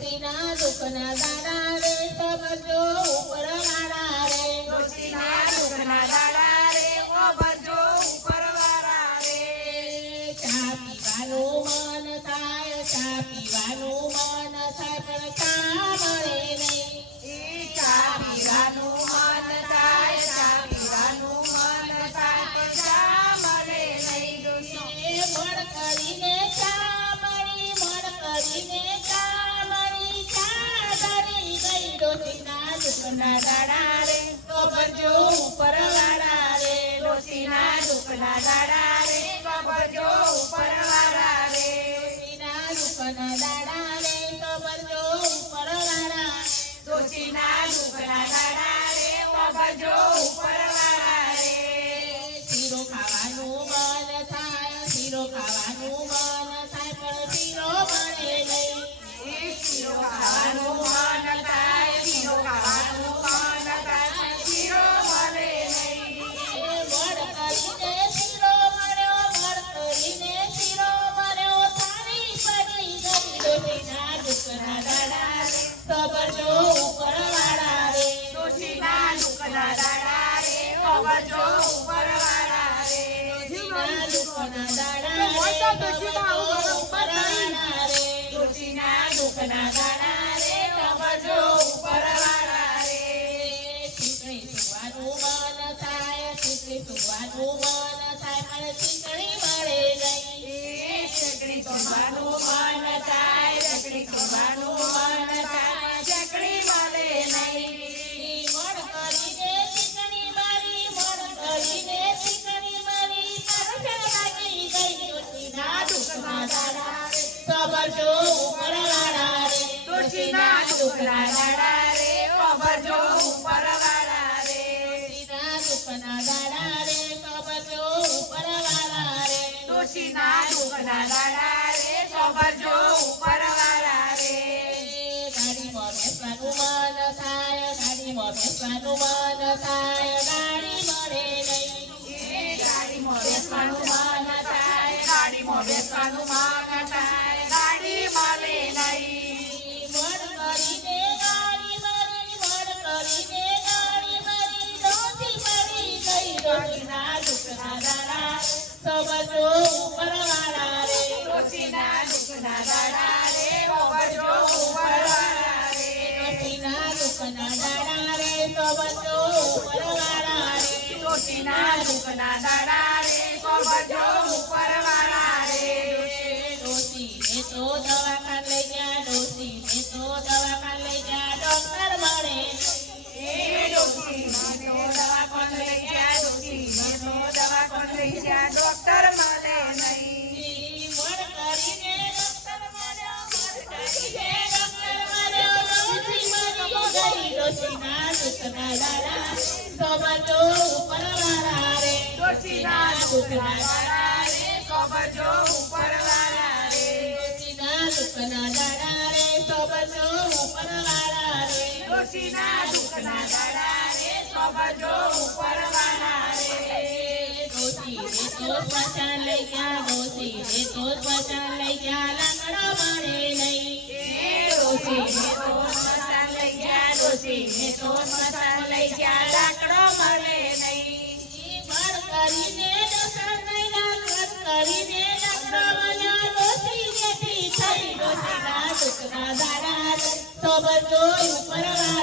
ડોશીના દુઃખના દાડા રે સમજો ઉપરવાળા રે ડોશીના દુઃખના દાડા રે ખબરજો ઉપરવાળા રે ચા પીવાનું મન થાય ચા પીવાનું મન થાય પણ ચા મળે નહીં ઈ ચા પીવાનું મન થાય ચા પીવાનું મન થાય પણ ચા મળે નહીં ડોશી મણ કરીને ચા મળી મણ કરીને ચા મળી ચા ધરી ગઈ ડોશીના દુઃખના દાડા રે ખબરજો ઉપરવાળા રે ડોશીના દુઃખના દાડા રે ખબરજો ઉપરવાળા રે ડોશીના દુઃખના દાડા રે ખબરજો ઉપરવાળા ડોશીના દુઃખના દાડા રે ખબરજો ઉપરવાળા રે શીરો ખાવાનું મન થાય શીરો ખાવાનું મન થાય પણ શીરો મળે નહીં ઈ શીરો ખાવાનું મન થાય શીરો ખાવાનું મન થાય શીરો મળે નહીં વડ કરીને શીરો મળ્યો વડ કરીને શીરો મળ્યો થાળી પડી ગઈ ડોશીના દુઃખના દાડા રે ખબરજો ઉપરવાળા રે ડોશીના દુઃખના દાડા રે ખબરજો ઉપરવાળા રે ડોશીના દુઃખના દાડા રે ખબરજો ઉપરવાળા રે ડોશીના દુઃખના દાડા રે ખબરજો ઉપરવાળા રે ખીચડી સુવાનું મન થાય ખીચડી સુવાનું મન થાય પણ ખીચડી મળે નહીં ઈ ચકડી કરવાનું મન થાય ચકડી કરવાનું મન થાય ચકડી મળે નહીં મણ કરીને ખીચડી મારી મણ કરીને ખીચડી મારી તરસ લાગી ગઈ ડોશીના દુઃખના દાડા રે ખબરજો ઉપરવાળા રે ડોશીના દુઃખના દાડા રે ખબરજો ઉપરવાળા રે ડોશીના દુઃખના દાડા રે ખબરજો ઉપરવાળા રે ડોશીના દુઃખના દાડા રે ખબરજો ઉપરવાળા રે ગાડીમાં બેસવાનું મન થાય ગાડીમાં બેસવાનું મન થાય ગાડી મળે નહીં ઈ ગાડીમાં બેસવાનું મન થાય ગાડીમાં બેસવાનું મન થાય ગાડી મળે નહીં મન કરીને ગાડી મળી મન કરીને ગાડી મળી ડોશી મળી ગઈ ડોશીના દુઃખના દાડા સમજો ઉપરવાળા રે ડોશીના દુઃખના દાડા રે ખબરજો ઉપરવાળા રે ડોશીના દુઃખના દાડા રે સમજો ઉપરવાળા રે ડોશીના દુઃખના દાડા રે ખબરજો ઉપરવાળા રે ડોશીને તો દવાખાને લઈ ગયા ડોશીને તો દવાખાને લઈ ગયા ડોક્ટર મળે એ ડોશીને તો દવાખાને લઈ ગયા ડોશીને તો દવાખાને લઈ ગયા ડોક્ટર મળે નહીં મણ કરીને ડોક્ટર મળ્યો મણ કરીને ડોક્ટર મળ્યો ડોશી મરી ગઈ ડોશીના દુઃખના દાડા સમજો ઉપરવાળા રે ડોશીના દુઃખના દાડા રે ખબરજો ઉપરવાળા રે ડોશીના દુઃખના દાડા રે સમજો ઉપરવાળા રે ડોશીના દુઃખના દાડા રે ખબરજો ઉપરવાળા રે ડોશીને તો સ્મશાન લઈ ગયા ડોશીને તો સ્મશાન લઈ ગયા લાકડો મળે નહીં એ ડોશીને તો સ્મશાન લઈ ગયા ડોશીને તો સ્મશાન લઈ ગયા લાકડો મળે નહીં મણ કરીને દર્શન કર્યા વ્રત કરીને લાકડો મળ્યો ડોશી બેઠી થઈ ડોશીના દુઃખના દાડા સમજો ઉપરવાળા